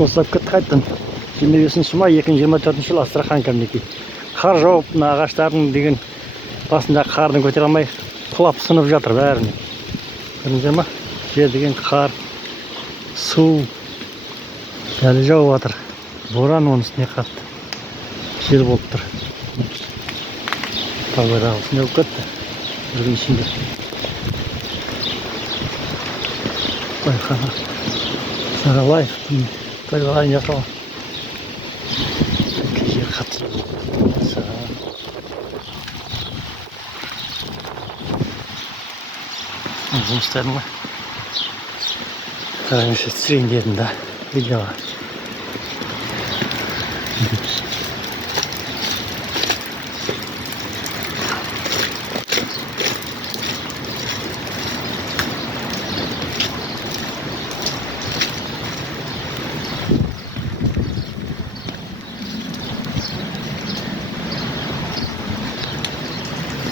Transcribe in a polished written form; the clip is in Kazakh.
босап кетті қайттан. 25 май 2024 жылы Астраханка мінекей. Қар жауып, мына ағаштардың деген басында қардың көтере алмай құлап сынып жатыр бәріне. Көрдіңіздер ме? Жер деген қар, су әлі жауып жатыр. Боран оның үстіне қатты. Жел болып тұр. Тауға үстіне болып кетті. Бірдің ішінде. Байқана. Саралаев. Тайлайын жасау. Жер қатты. Жұмыстарым ба? Қараңызшы түсірейін дедім да. Видеоға.